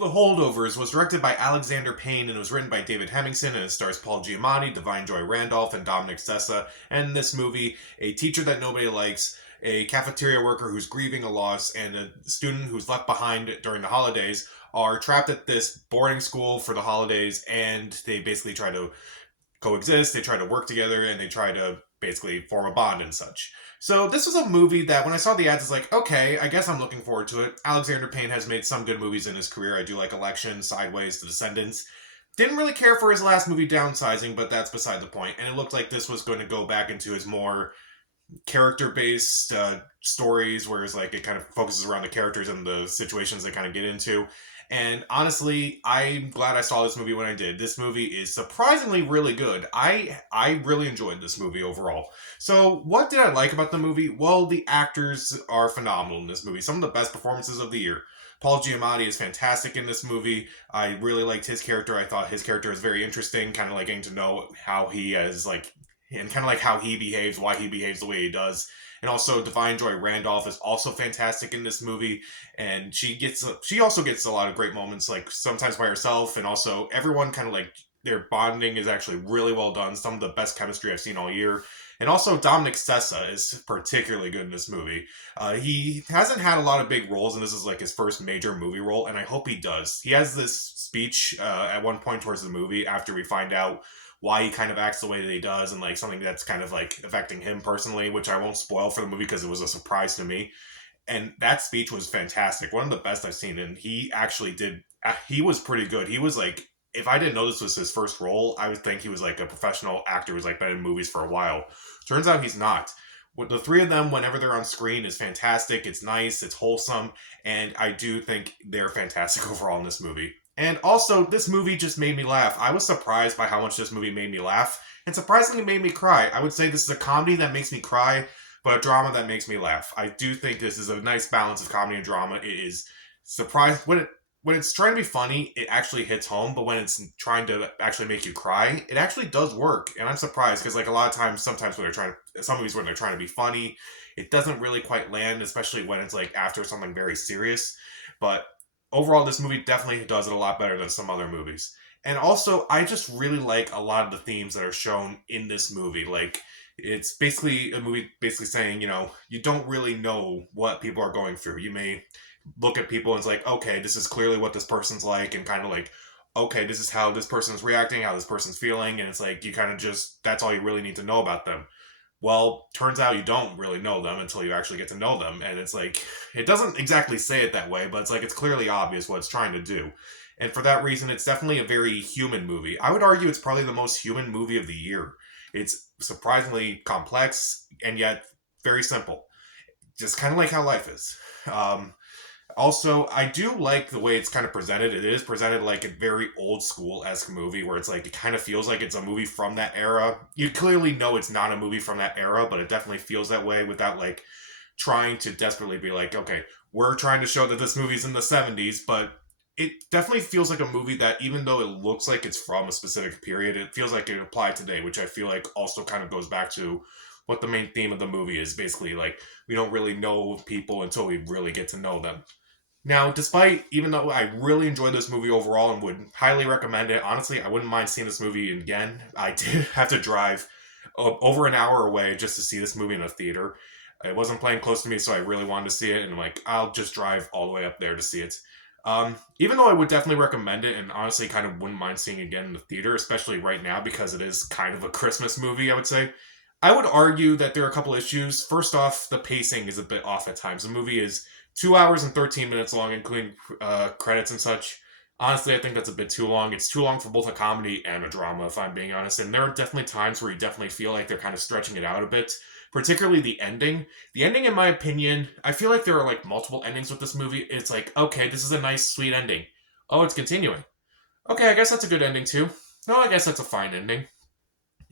The Holdovers was directed by Alexander Payne and was written by David Hemmingson, and it stars Paul Giamatti, Divine Joy Randolph, and Dominic Sessa. And in this movie, a teacher that nobody likes, a cafeteria worker who's grieving a loss, and a student who's left behind during the holidays are trapped at this boarding school for the holidays, and they basically try to coexist, they try to work together, and they try to basically form a bond and such. So this was a movie that when I saw the ads, it's like, okay, I guess I'm looking forward to it. Alexander Payne has made some good movies in his career. I do like Election, Sideways, The Descendants. Didn't really care for his last movie, Downsizing, but that's beside the point. And it looked like this was going to go back into his more character-based stories, whereas like it kind of focuses around the characters and the situations they kind of get into. And honestly, I'm glad I saw this movie when I did. This movie is surprisingly really good. I really enjoyed this movie overall. So, what did I like about the movie? Well, the actors are phenomenal in this movie. Some of the best performances of the year. Paul Giamatti is fantastic in this movie. I really liked his character. I thought his character was very interesting, kind of like getting to know how he is like, and kind of like how he behaves, why he behaves the way he does. And also, Divine Joy Randolph is also fantastic in this movie, and she also gets a lot of great moments, like sometimes by herself, and also everyone kind of like their bonding is actually really well done. Some of the best chemistry I've seen all year. And also, Dominic Sessa is particularly good in this movie. He hasn't had a lot of big roles, and this is like his first major movie role, and I hope he does. He has this speech at one point towards the movie after we find out why he kind of acts the way that he does, and like something that's kind of like affecting him personally, which I won't spoil for the movie because it was a surprise to me. And that speech was fantastic, one of the best I've seen. And he actually did. He was pretty good. He was like, if I didn't know this was his first role, I would think he was like a professional actor who's like been in movies for a while. Turns out he's not. With the three of them, whenever they're on screen, is fantastic. It's nice. It's wholesome, and I do think they're fantastic overall in this movie. And also, this movie just made me laugh. I was surprised by how much this movie made me laugh, and surprisingly made me cry. I would say this is a comedy that makes me cry, but a drama that makes me laugh. I do think this is a nice balance of comedy and drama. It is surprised when it's trying to be funny, it actually hits home, but when it's trying to actually make you cry, it actually does work. And I'm surprised because like a lot of times, sometimes when they're trying to, some movies when they're trying to be funny, it doesn't really quite land, especially when it's like after something very serious. But overall, this movie definitely does it a lot better than some other movies. And also, I just really like a lot of the themes that are shown in this movie. Like, it's basically a movie basically saying, you don't really know what people are going through. You may look at people and it's like, okay, this is clearly what this person's like, and kind of like, okay, this is how this person's reacting, how this person's feeling, and it's like, you kind of just, that's all you really need to know about them. Well, turns out you don't really know them until you actually get to know them. And it's like, it doesn't exactly say it that way, but it's like, it's clearly obvious what it's trying to do. And for that reason, it's definitely a very human movie. I would argue it's probably the most human movie of the year. It's surprisingly complex and yet very simple. Just kind of like how life is. Also, I do like the way it's kind of presented. It is presented like a very old school-esque movie where it's like, it kind of feels like it's a movie from that era. You clearly know it's not a movie from that era, but it definitely feels that way without like trying to desperately be like, okay, we're trying to show that this movie's in the 70s, but it definitely feels like a movie that even though it looks like it's from a specific period, it feels like it applied today, which I feel like also kind of goes back to what the main theme of the movie is. Basically, like, we don't really know people until we really get to know them. Now, even though I really enjoyed this movie overall and would highly recommend it, honestly, I wouldn't mind seeing this movie again. I did have to drive over an hour away just to see this movie in a theater. It wasn't playing close to me, so I really wanted to see it, and I'm like, I'll just drive all the way up there to see it. Even though I would definitely recommend it, and honestly kind of wouldn't mind seeing it again in the theater, especially right now because it is kind of a Christmas movie, I would say. I would argue that there are a couple issues. First off, the pacing is a bit off at times. The movie is 2 hours and 13 minutes long, including credits and such. Honestly, I think that's a bit too long. It's too long for both a comedy and a drama, if I'm being honest. And there are definitely times where you definitely feel like they're kind of stretching it out a bit, particularly the ending. The ending, in my opinion, I feel like there are like multiple endings with this movie. It's like, okay, this is a nice, sweet ending. Oh, it's continuing. Okay, I guess that's a good ending too. No, I guess that's a fine ending.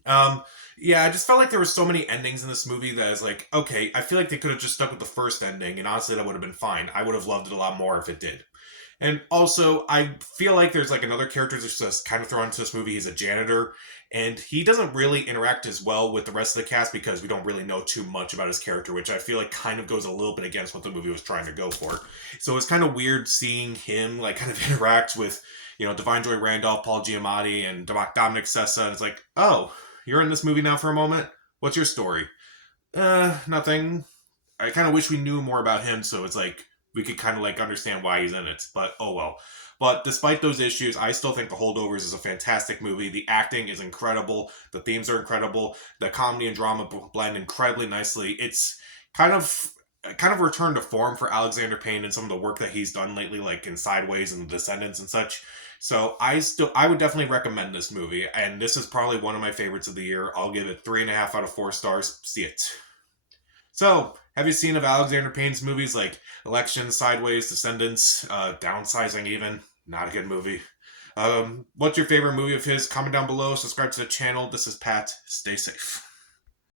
Um, yeah, I just felt like there were so many endings in this movie that I was like, okay, I feel like they could have just stuck with the first ending, and honestly, that would have been fine. I would have loved it a lot more if it did. And also, I feel like there's like another character that's just kind of thrown into this movie. He's a janitor, and he doesn't really interact as well with the rest of the cast because we don't really know too much about his character, which I feel like kind of goes a little bit against what the movie was trying to go for. So it's kind of weird seeing him like kind of interact with, Divine Joy Randolph, Paul Giamatti, and Dominic Sessa. And it's like, oh, you're in this movie now for a moment? What's your story? Nothing. I kind of wish we knew more about him, so it's like we could kind of like understand why he's in it. But oh well. But despite those issues, I still think The Holdovers is a fantastic movie. The acting is incredible. The themes are incredible. The comedy and drama blend incredibly nicely. It's kind of returned to form for Alexander Payne and some of the work that he's done lately, like in Sideways and The Descendants and such. So I would definitely recommend this movie, and this is probably one of my favorites of the year. I'll give it 3.5 out of 4 stars. See it. So, have you seen of Alexander Payne's movies like Election, Sideways, Descendants, Downsizing even? Not a good movie. What's your favorite movie of his? Comment down below, subscribe to the channel. This is Pat. Stay safe.